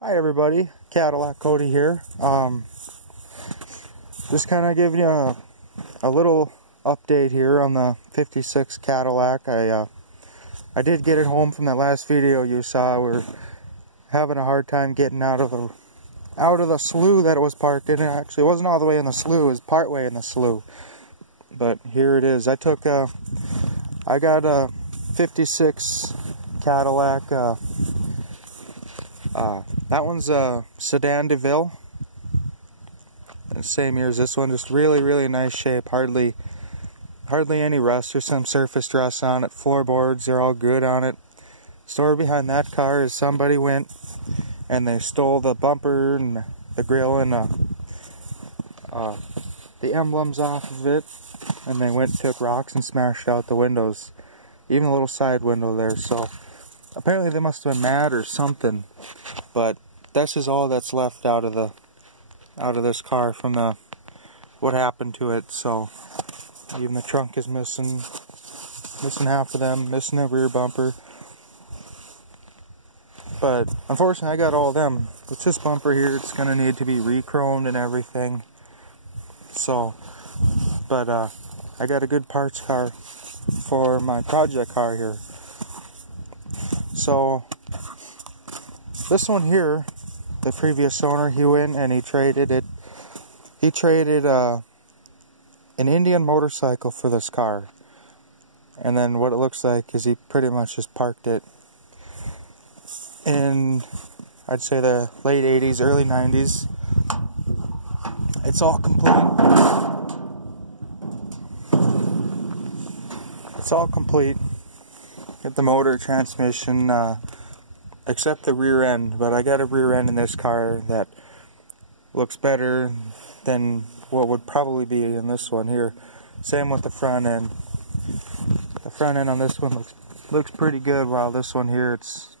Hi everybody, Cadillac Cody here. Just kind of giving you a little update here on the 56 Cadillac. I did get it home from that last video you saw. We're having a hard time getting out of the slough that it was parked in. Actually, it wasn't all the way in the slough; it was part way in the slough. But here it is. I got a 56 Cadillac. That one's a Sedan DeVille. Same year as this one, just really nice shape. Hardly any rust. There's some surface rust on it. Floorboards, they're all good on it. Story behind that car is somebody went and they stole the bumper and the grill and the emblems off of it, and they went and took rocks and smashed out the windows, even a little side window there. So apparently they must have been mad or something. But this is all that's left out of this car from what happened to it. So even the trunk is missing half of them, missing the rear bumper. But unfortunately I got all of them. With this bumper here, it's gonna need to be re-chromed and everything. So, but I got a good parts car for my project car here. So this one here, the previous owner, he went and he traded it. He traded an Indian motorcycle for this car, and then what it looks like is he pretty much just parked it in, I'd say, the late 80s, early 90s. It's all complete. It's all complete. Get the motor, transmission, except the rear end. But I got a rear end in this car that looks better than what would probably be in this one here. Same with the front end. The front end on this one looks pretty good, while this one here, it's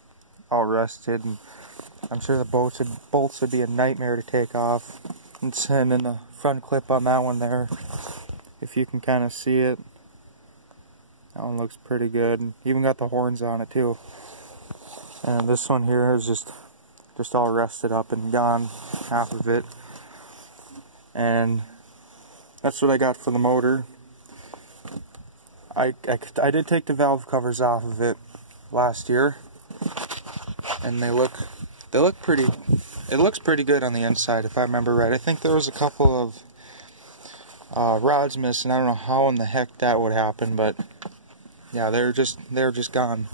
all rusted, and I'm sure the bolts would be a nightmare to take off. And then the front clip on that one there, if you can kind of see it, that one looks pretty good. Even got the horns on it too. And this one here is just all rusted up and gone, half of it. And that's what I got for the motor. I did take the valve covers off of it last year, and they look pretty. It looks pretty good on the inside, if I remember right. I think there was a couple of rods missing. I don't know how in the heck that would happen, but yeah, they were just gone.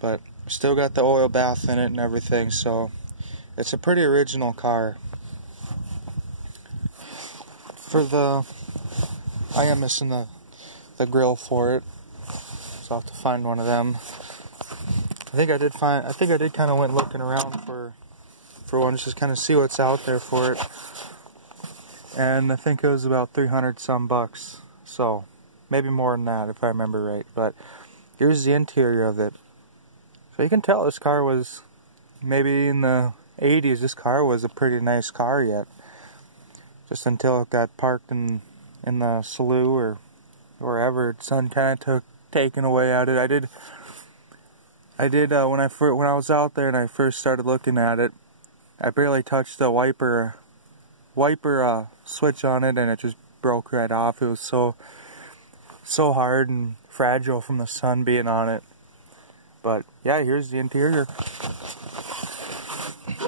But still got the oil bath in it and everything, so it's a pretty original car. I am missing the grill for it, so I'll have to find one of them. I think I did kind of went looking around for one, just kind of see what's out there for it, and I think it was about 300 some bucks, so maybe more than that if I remember right. But here's the interior of it. So you can tell this car was, maybe in the 80s, this car was a pretty nice car yet. Just until it got parked in the slough or wherever, its sun kind of taken away at it. I did when I was out there and I first started looking at it, I barely touched the wiper switch on it, and it just broke right off. It was so hard and fragile from the sun being on it. But yeah, here's the interior.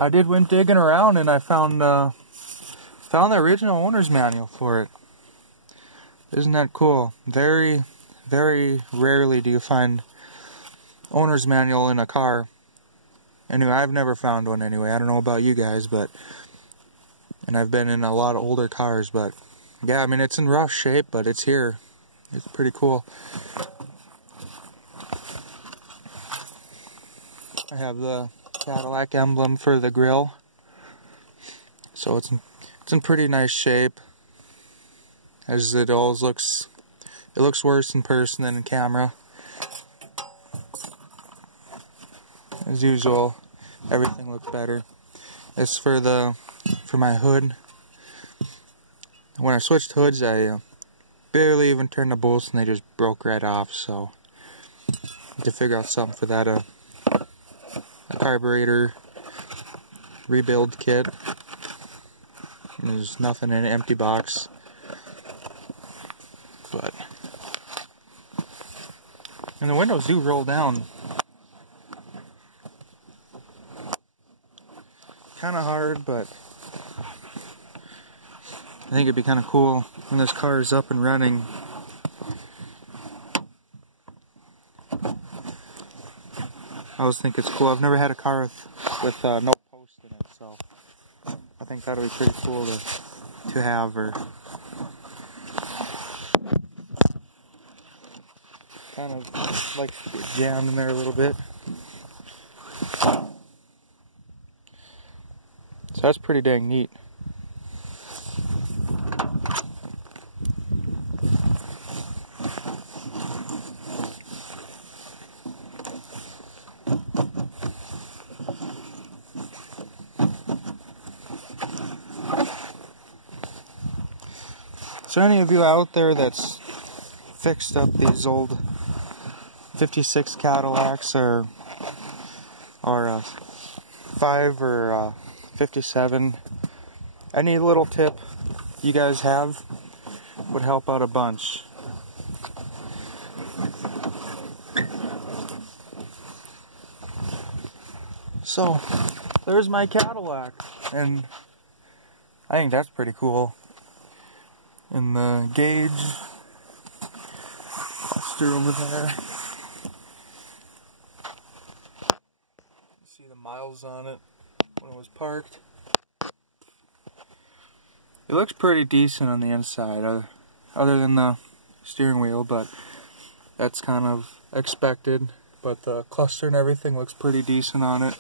I went digging around, and I found the original owner's manual for it. Isn't that cool? Very rarely do you find owner's manual in a car. Anyway, I've never found one anyway. I don't know about you guys, and I've been in a lot of older cars, but yeah, I mean, it's in rough shape, but it's here. It's pretty cool. I have the Cadillac emblem for the grill, so it's in pretty nice shape. As it always looks, it looks worse in person than in camera. As usual, everything looks better. As for my hood, when I switched hoods, I barely even turned the bolts, and they just broke right off. So I have to figure out something for that. A carburetor rebuild kit. There's nothing in an empty box. But and the windows do roll down. Kind of hard, but I think it'd be kind of cool when this car is up and running. I always think it's cool. I've never had a car with no post in it, so I think that would be pretty cool to have. Or kind of like jammed in there a little bit. So that's pretty dang neat. So any of you out there that's fixed up these old 56 Cadillacs or 5 or 57, any little tip you guys have would help out a bunch. So there's my Cadillac, and I think that's pretty cool. And the gauge, I'll steer over there. See the miles on it when it was parked. It looks pretty decent on the inside, other than the steering wheel, but that's kind of expected. But the cluster and everything looks pretty decent on it.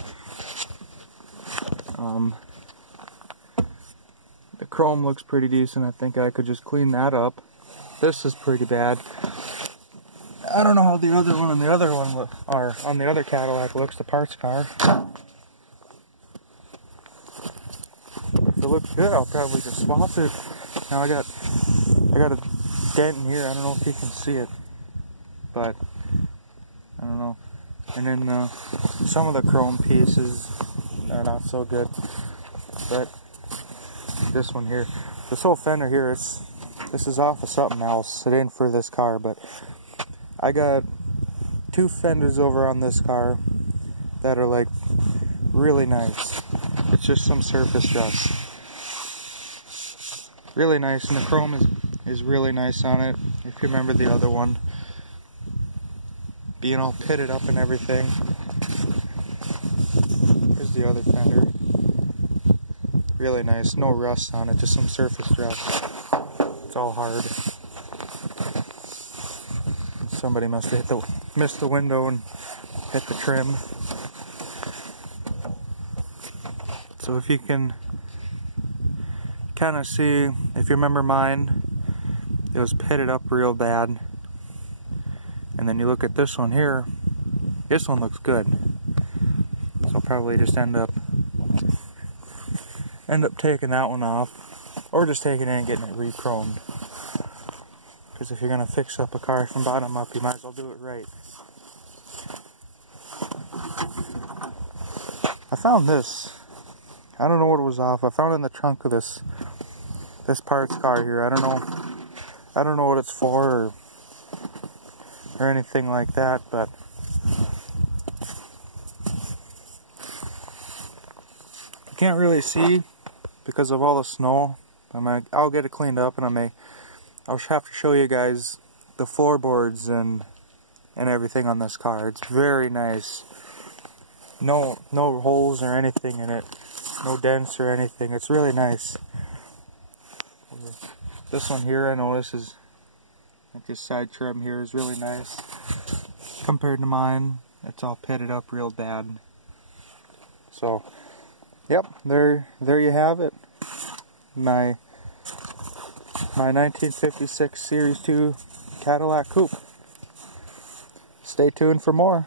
The chrome looks pretty decent. I think I could just clean that up. This is pretty bad. I don't know how the other one and the other one are on the other Cadillac looks, the parts car. If it looks good, I'll probably just swap it. Now I got a dent in here. I don't know if you can see it, but I don't know. And then some of the chrome pieces are not so good, but this one here, this whole fender here, this is off of something else. It ain't for this car, but I got 2 fenders over on this car that are like really nice. It's just some surface rust. Really nice, and the chrome is really nice on it. If you remember the other one being all pitted up and everything. Here's the other fender. Really nice, no rust on it, just some surface rust. It's all hard. And somebody must have missed the window and hit the trim. So if you can kind of see, if you remember mine, it was pitted up real bad. And then you look at this one here, this one looks good. So I'll probably just end up taking that one off, or just taking it and getting it re-chromed. Because if you're going to fix up a car from bottom up, you might as well do it right. I found this. I don't know what it was off. I found it in the trunk of this parts car here. I don't know what it's for or anything like that, but you can't really see because of all the snow. I'll get it cleaned up, and I'll have to show you guys the floorboards and everything on this car. It's very nice. No holes or anything in it. No dents or anything. It's really nice. This one here, I notice, is like this side trim here is really nice compared to mine. It's all pitted up real bad. So, yep, there you have it. My 1956 Series 2 Cadillac coupe. Stay tuned for more.